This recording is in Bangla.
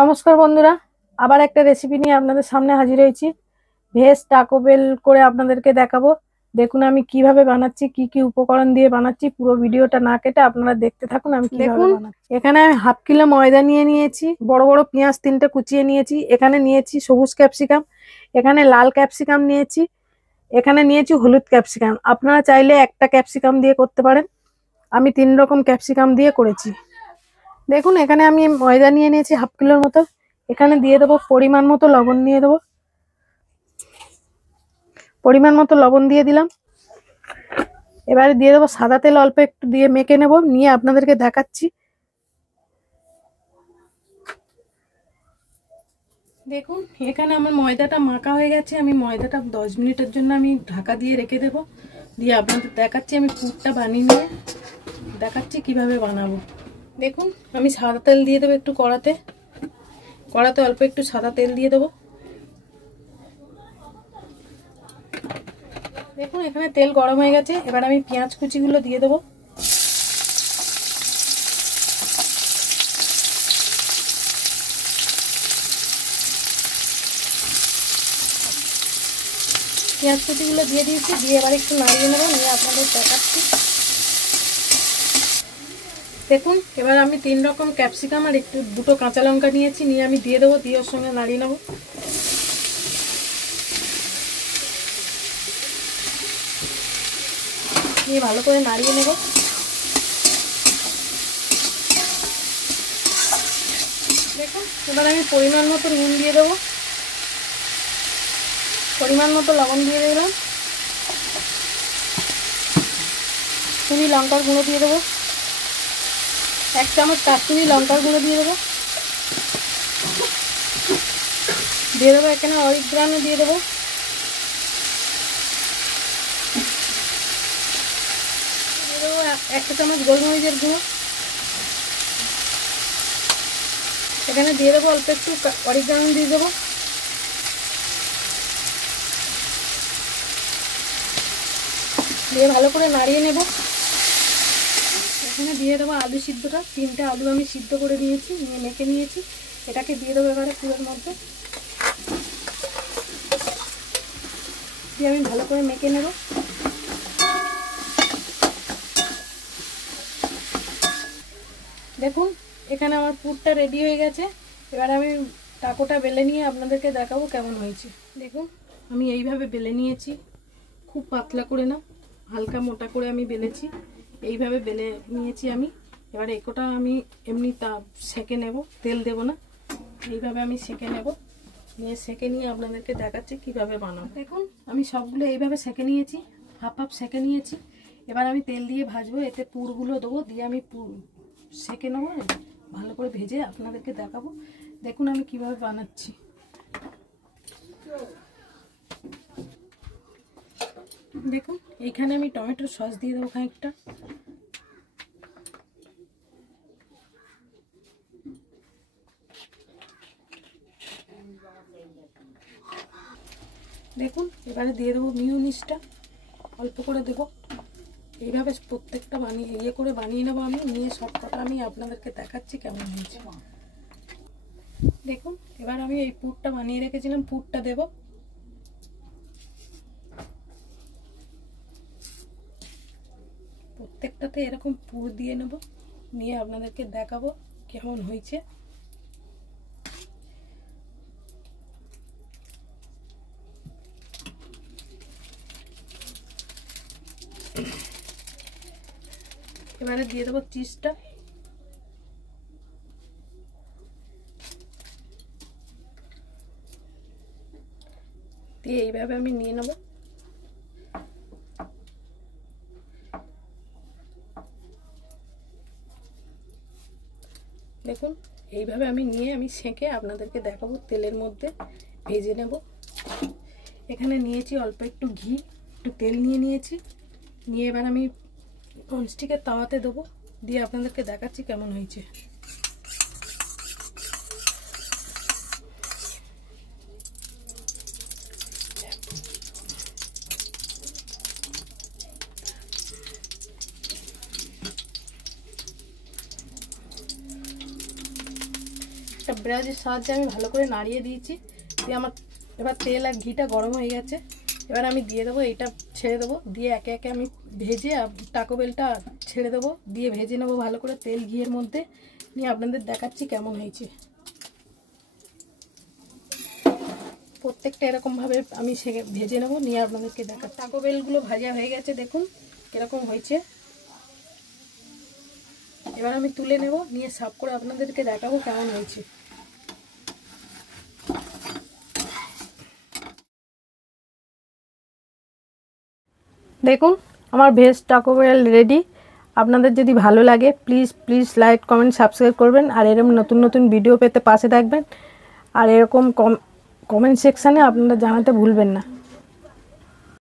নমস্কার বন্ধুরা, আবার একটা রেসিপি নিয়ে আপনাদের সামনে হাজির হয়েছি। ভেজ টাকো বেল করে আপনাদেরকে দেখাবো। দেখুন আমি কিভাবে বানাচ্ছি, কি কি উপকরণ দিয়ে বানাচ্ছি। পুরো ভিডিওটা না কেটে আপনারা দেখতে থাকুন আমি কিভাবে বানাচ্ছি। এখানে আমি হাফ কিলো ময়দা নিয়ে নিয়েছি, বড় বড় পেঁয়াজ 3টে কুচিয়ে নিয়েছি, এখানে নিয়েছি সবুজ ক্যাপসিকাম, এখানে লাল ক্যাপসিকাম নিয়েছি, এখানে নিয়েছি হলুদ ক্যাপসিকাম। আপনারা চাইলে একটা ক্যাপসিকাম দিয়ে করতে পারেন, আমি 3 রকম ক্যাপসিকাম দিয়ে করেছি। দেখুন এখানে আমি ময়দা নিয়ে নিয়েছি হাফ কিলোর মতো। এখানে দিয়ে দেবো পরিমাণ মতো লবণ, দিয়ে দেবো পরিমাণ মতো লবণ দিয়ে দিলাম। এবারে দিয়ে দেবো সাদা তেল, অল্প একটু দিয়ে মেখে নেব, নিয়ে আপনাদেরকে দেখাচ্ছি। দেখুন এখানে আমার ময়দাটা মাখা হয়ে গেছে। আমি ময়দাটা 10 মিনিটের জন্য আমি ঢাকা দিয়ে রেখে দেবো, দিয়ে আপনাদের দেখাচ্ছি আমি পুরটা বানিয়ে নিয়ে দেখাচ্ছি কিভাবে বানাবো। দেখুন আমি সাদা তেল দিয়ে দেবো একটু কড়াতে অল্প একটু সাদা তেল দিয়ে দেবো। দেখুন এখানে তেল গরম হয়ে গেছে, এবার আমি পেঁয়াজ কুচিগুলো দিয়ে দেবো। পেঁয়াজ কুচিগুলো দিয়ে দিয়েছি, দিয়ে এবার একটু নাড়িয়ে নেবো, নিয়ে আপনাদের দেখাচ্ছি। দেখুন এবার আমি 3 রকম ক্যাপসিকাম আর দুটো কাঁচা লঙ্কা নিয়েছি, নিয়ে আমি দিয়ে দেবো, দিয়ে ওর সঙ্গে নাড়িয়ে নেবো। নিয়ে ভালো করে নাড়িয়ে নেব। দেখুন এবার আমি পরিমাণ মতো নুন দিয়ে দেবো, পরিমাণ মতো লবণ দিয়ে দিলাম, কাশ্মীরি লঙ্কার গুঁড়ো দিয়ে দেবো, 1 চামচ কাশ্মীরি লঙ্কার গুঁড়ো দিয়ে দেবো। এখানে অরিগ্যানো দিয়ে দেবো, দিয়ে দেবো 1 চামচ গোলমরিচের গুঁড়ো। এখানে দিয়ে দেবো অল্প একটু অরিগ্যানো দিয়ে দেবো। দিয়ে ভালো করে নাড়িয়ে নেব। এখানে দিয়ে দেবো আলু সিদ্ধটা, 3টে আলু আমি সিদ্ধ করে নিয়েছি, নিয়ে মেখে নিয়েছি। এটাকে দিয়ে দেবো এবারে পুরের মধ্যে, দিয়ে আমি ভালো করে মেখে নেব। দেখুন এখানে আমার পুরটা রেডি হয়ে গেছে। এবার আমি টাকোটা বেলে নিয়ে আপনাদেরকে দেখাবো কেমন হয়েছে। দেখুন আমি এইভাবে বেলে নিয়েছি, খুব পাতলা করে না, হালকা মোটা করে আমি বেলেছি। এইভাবে বেলে নিয়েছি আমি। এবারে একটা আমি এমনি সেঁকে নেব, তেল দেব না, এইভাবে আমি সেঁকে নেব। নিয়ে সেঁকে নিয়ে আপনাদেরকে দেখাচ্ছি কিভাবে বানাবো। দেখুন আমি সবগুলো এইভাবে সেঁকে নিয়েছি, হাফ হাফ সেঁকে নিয়েছি। এবার আমি তেল দিয়ে ভাজবো, এতে পুরগুলো দেবো, দিয়ে আমি সেঁকে নেবো, ভালো করে ভেজে আপনাদেরকে দেখাবো। দেখুন আমি কিভাবে বানাচ্ছি। দেখুন এইখানে আমি টমেটোর সস দিয়ে দেবো খানিকটা। দেখুন এবারে দিয়ে দেবো মিউনিসটা, অল্প করে দেবো। এইভাবে প্রত্যেকটা বানিয়ে নেবো আমি, নিয়ে সব কটা আমি আপনাদেরকে দেখাচ্ছি কেমন হয়েছে। দেখুন এবার আমি এই পুরটা বানিয়ে রেখেছিলাম, পুরটা দেব। প্রত্যেকটাতে এরকম পুর দিয়ে নেব, নিয়ে আপনাদেরকে দেখাবো কেমন হয়েছে। এবারে দিয়ে দেবো চিজটা, দিয়ে এইভাবে আমি নিয়ে নেব। দেখুন এইভাবে আমি নিয়ে আমি সেঁকে আপনাদেরকে দেখাবো, তেলের মধ্যে ভেজে নেব। এখানে নিয়েছি অল্প একটু ঘি, একটু তেল নিয়েছি, নিয়ে এবার আমি ননস্টিকের তাওয়াতে দেবো, দিয়ে আপনাদেরকে দেখাচ্ছি কেমন হয়েছে। একটা ব্রাশের সাহায্যে আমি ভালো করে নাড়িয়ে দিয়েছি। দিয়ে আমার এবার তেল আর ঘিটা গরম হয়ে গেছে। এবার আমি দিয়ে দেবো, এইটা ছেড়ে দেবো, দিয়ে একে একে আমি ভেজে টাকো বেলটা ছেড়ে দেবো, দিয়ে ভেজে নেবো ভালো করে তেল ঘিয়ের মধ্যে। নিয়ে আপনাদের দেখাচ্ছি কেমন হয়েছে। প্রত্যেকটা এরকমভাবে আমি ভেজে নেবো, নিয়ে আপনাদেরকে দেখাচ্ছি। টাকো বেলগুলো ভাজা হয়ে গেছে, দেখুন কীরকম হয়েছে। এবার আমি তুলে নেব, নিয়ে সার্ভ করে আপনাদেরকে দেখাবো কেমন হয়েছে। দেখুন আমার ভেজ টাকো বেল রেডি। আপনাদের যদি ভালো লাগে প্লিজ লাইক কমেন্ট সাবস্ক্রাইব করবেন, আর এরকম নতুন নতুন ভিডিও পেতে পাশে থাকবেন, আর এরকম কমেন্ট সেকশানে আপনারা জানাতে ভুলবেন না।